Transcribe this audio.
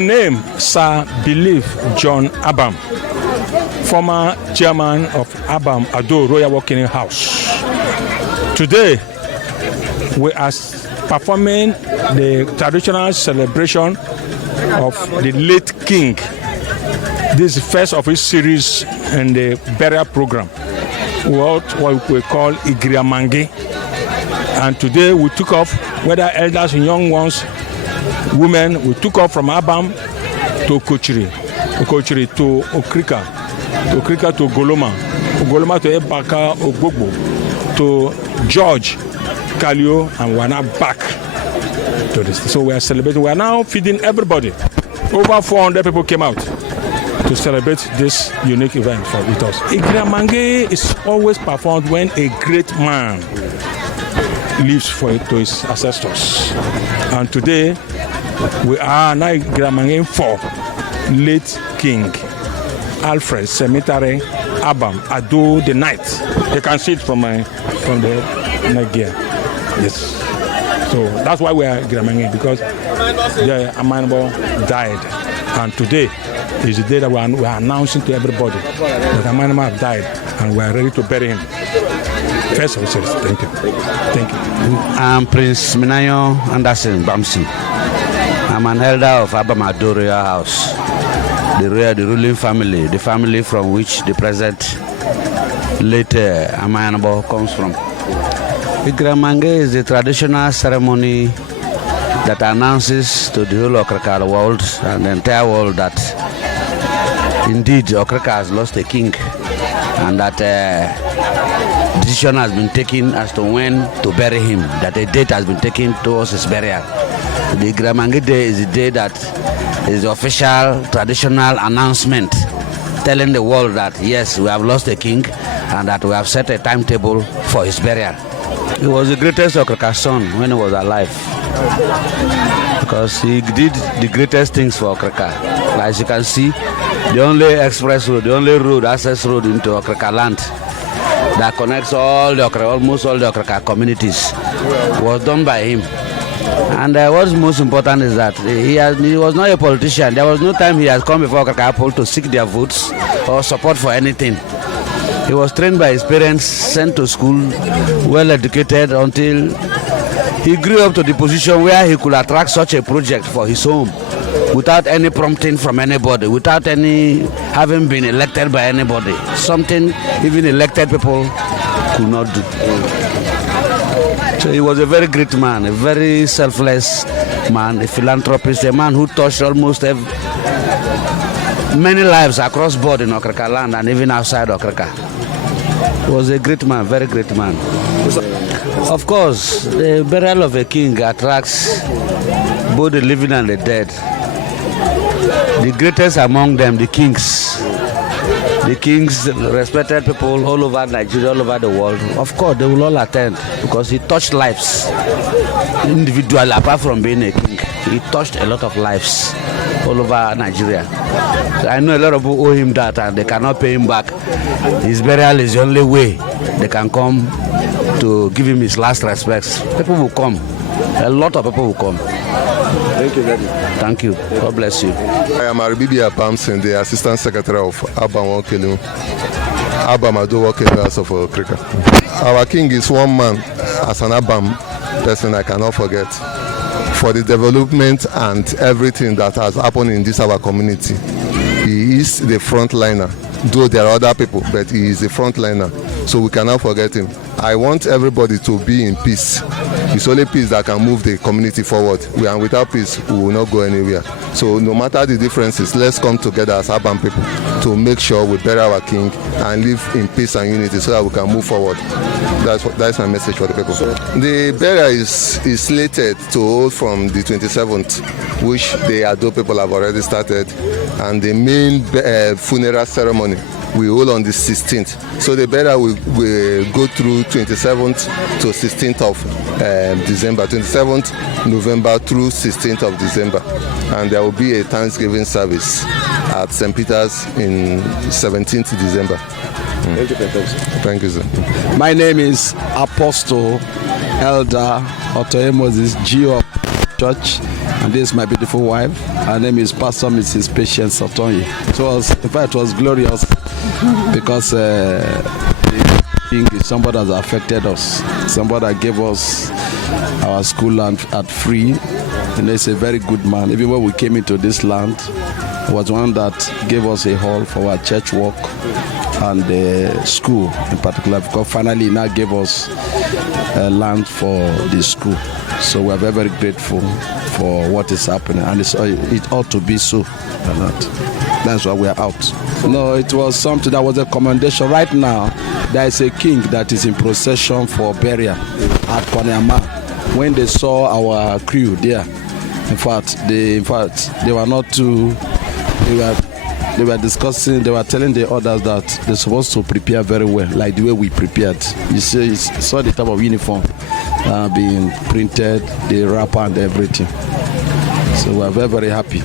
My name, Sir Believe John Abam, former chairman of Abam Ado Royal Working House. Today, we are performing the traditional celebration of the late king. This is the first of his series in the burial program, what we call IGIRA Mangi. And today we took off, whether elders and young ones, women, we took off from Abam to Okochiri to Okrika to Goloma to Ebaka, Ogbogbo, to George, Kalio, and we are now back to this. So we are celebrating. We are now feeding everybody. Over 400 people came out to celebrate this unique event with us. IGIRA Mangi is always performed when a great man lives to his ancestors. And today, we are now IGIRA Mangi for late King Alfred, Semenitari, Abam, Ado the Ninth. You can see it from the neck gear. Yes. So that's why we are IGIRA Mangi, because the Amayanabo died. And today is the day that we are announcing to everybody that Amayanabo have died and we are ready to bury him. First of all, thank you. Thank you. I'm Prince Minayo Anderson Bamsi. I'm an elder of Abam Ado Royal House, the ruling family, the family from which the present late Amayanabo comes from. IGIRA Mangi is the traditional ceremony that announces to the whole Okrika world and the entire world that indeed Okrika has lost a king, and that decision has been taken as to when to bury him, that a date has been taken towards his burial. The IGIRA Mangi Day is the day that is the official traditional announcement telling the world that yes, we have lost a king and that we have set a timetable for his burial. He was the greatest Okrika son when he was alive, because he did the greatest things for Okrika. As you can see, the only express road, the only road, access road into Okrika land that connects almost all the Okrika communities was done by him. And what's most important is that he was not a politician. There was no time he has come before Okrika people to seek their votes or support for anything. He was trained by his parents, sent to school, well educated until he grew up to the position where he could attract such a project for his home without any prompting from anybody, without any having been elected by anybody. Something even elected people could not do. So he was a very great man, a very selfless man, a philanthropist, a man who touched almost many lives across board in Okrika land and even outside Okrika. He was a great man, very great man. Of course, the burial of a king attracts both the living and the dead. The greatest among them, the kings. The kings, respected people all over Nigeria, all over the world. Of course, they will all attend because he touched lives individually, apart from being a king. He touched a lot of lives all over Nigeria. So I know a lot of people owe him that and they cannot pay him back. His burial is the only way they can come to give him his last respects. People will come. A lot of people will come. Thank you, Daddy. Thank you. God bless you. I am Abam, the Assistant Secretary of Abam Ado Working House of Okrika. Our king is one man, as an Abam person I cannot forget, for the development and everything that has happened in this our community. He is the frontliner, though there are other people, but he is the frontliner, so we cannot forget him. I want everybody to be in peace. It's only peace that can move the community forward. And without peace, we will not go anywhere. So no matter the differences, let's come together as Abam people to make sure we bury our king and live in peace and unity so that we can move forward. That's my message for the people. The burial is slated to hold from the 27th, which the Ado people have already started, and the main funeral ceremony we hold on the 16th. So the burial will go through 27th to 16th of December, 27th November through 16th of December. And there will be a Thanksgiving service at St. Peter's in 17th December. Thank you for your time. Thank you, sir. My name is Apostle Elder Otoye Moses Gio Church And this is my beautiful wife. Her name is Pastor Mrs. Patience Otonyi. It was glorious because the king is somebody that has affected us. Somebody that gave us our school land at free. And he's a very good man. Even when we came into this land, he was one that gave us a hall for our church work and the school in particular, because finally he now gave us land for the school. So we are very, very grateful for what is happening, and it ought to be so. That's why we are out. No, it was something that was a commendation. Right now, there is a king that is in procession for burial at Panama. When they saw our crew there, in fact, they were not too. They were discussing. They were telling the others that they're supposed to prepare very well, like the way we prepared. You saw the type of uniform being printed, the wrapper and everything. So we're very, very happy.